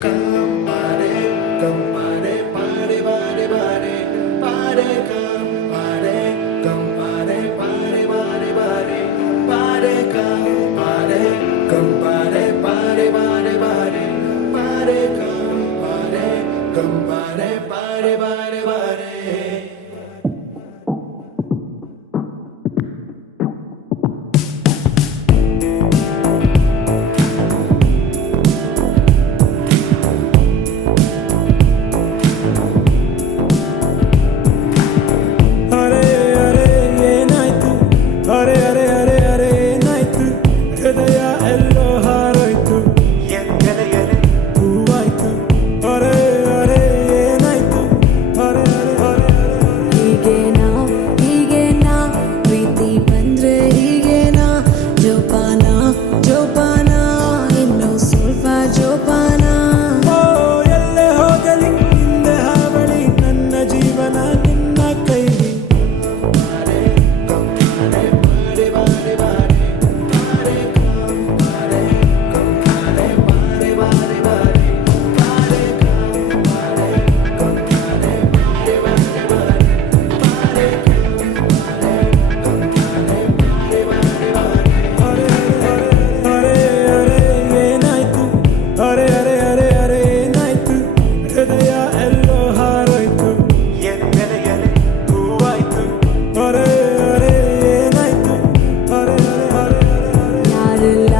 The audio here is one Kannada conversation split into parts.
Compare, compare, pare, pare, pare, pare, compare, compare, pare, pare, pare, pare, compare, compare, pare, pare, pare, pare, compare, compare, pare, pare, pare. ಅರೆ ಅರೆ ಏನಾಯ್ತು ಅರೆ ಅರೆ ಅರೆ ಅರೆ ಏನಾಯ್ತು ಹೃದಯ ಎಲ್ಲೋ ಹಾರೋಯ್ತು ಹೂವಾಯ್ತು ಅರೆ ಅರೆ ಏನಾಯ್ತು ಅರೆ ಅರೆ ಅರೆ ಅರೆ ಹೀಗೇನಾ ಪ್ರೀತಿ ಬಂದ್ರೆ ಹೀಗೇನಾ ಜೋಪಾನ ಜೋಪಾನ ಇನ್ನು ಸ್ವಲ್ಪ ಜೋಪಾನ ಓ ಎಲ್ಲೇ ಹೋಗಲಿ ಹಿಂದೆ ಹಾವಳಿ ನನ್ನ ಜೀವನ ನಿನ್ನ ಕೈಲಿ ಅರೆ ಅರೆ ಅರೆ ಏನಾಯ್ತು ಅರೆ ಅರೆ ಅರೆ ಅರೆ ಏನಾಯ್ತು ಹೃದಯ ಎಲ್ಲೋ ಹಾರೋಯ್ತು ಹೂವಾಯ್ತು ಅರೆ ಅರೆ ಏನಾಯ್ತು ಅರೆ ಅರೆ ಅರೆ ಅರೆ ಯಾರಿಲ್ಲ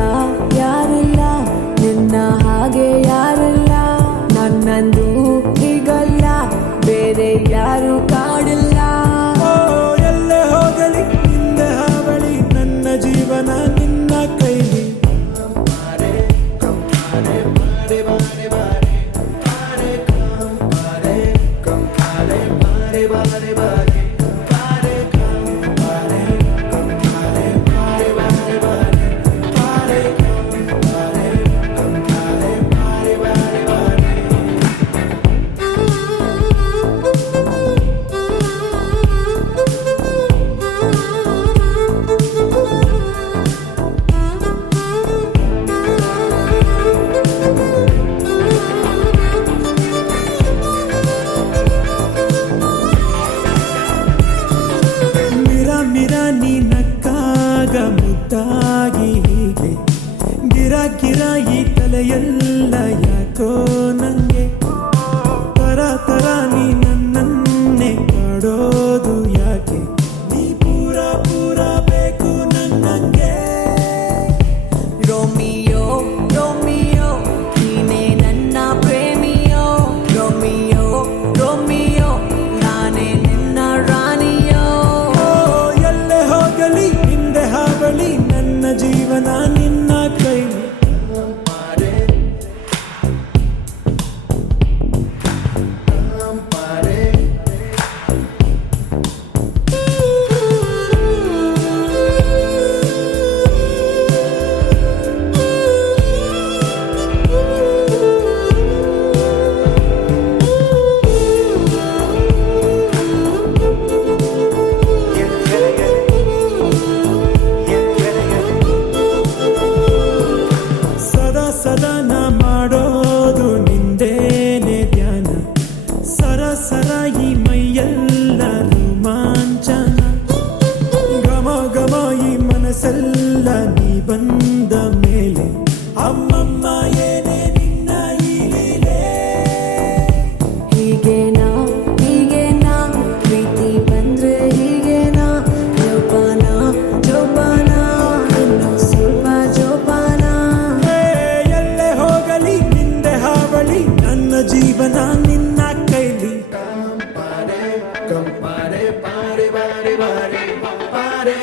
ಯಾರಿಲ್ಲ ನಿನ್ನ ಹಾಗೆ ಯಾರಿಲ್ಲ ನನ್ನಂದು ಹೀಗಲ್ಲ ಬೇರೆ ಯಾರು ಕಾಡಿಲ್ಲ ಓ ಎಲ್ಲೇ ಹೋಗಲಿ ಹಿಂದೆ ಹಾವಳಿ ನನ್ನ ಜೀವನ ನಿನ್ನ ಕೈಲಿ ಮಿರ ಮಿರ ನೀ ನಕ್ಕಾಗ ಮುದ್ದಾಗಿ ಹೀಗೆ ಗಿರ ಗಿರ ಈ ತಲೆಯೆಲ್ಲ ಯಾಕೋ ನಂಗೆ ತರ ತರ ನೀ ನನ್ನನ್ನೇ ಕಾಡೋದು ಯಾಕೆ ನೀ ಪೂರ ಪೂರ ಬೇಕು ನನ್ನಂಗೆ ರೋಮಿಯೋ ರೋಮಿಯೋ ನೀನೇ ನನ್ನ ಪ್ರೇಮಿಯೋ ರೋಮಿಯೋ ರೋಮಿಯೋ ನಾನೇ ನಿನ್ನ ರಾಣಿಯೋ ಓ ಎಲ್ಲೇ ಹೋಗಲಿ ಹಿಂದೆ ಹಾವಳಿ ನನ್ನ ಜೀವನ ನಿನ್ನ ಕೈಲಿ ಸದಾ ಸದಾ ನಾ ಮಾಡೋದು ನಿಂದೇನೆ ಧ್ಯಾನ ಸರ ಸರ ಈ ಮೈಯೆಲ್ಲ ರೋಮಾಂಚನ ಘಮ ಘಮ ಈ ಮನಸ್ಸೆಲ್ಲ ನೀ ಬಂದ ಮೇಲೆ ಅಮ್ಮಮ್ಮ ಏನೇ ನಿನ್ನ ಈ ಲೀಲೆ ಹೀಗೇನಾ ಪ್ರೀತಿ ಬಂದ್ರೆ ಹೀಗೇನಾ ಜೋಪಾನ ಜೋಪಾನ ಇನ್ನು ಸ್ವಲ್ಪ ಜೋಪಾನ ಏ, ಎಲ್ಲೇ ಹೋಗಲಿ ಹಿಂದೆ ಹಾವಳಿ ನನ್ನ ಜೀವನ ನಿನ್ನ ಕೈಲಿ Compare, compare, pare, pare, pare, pare,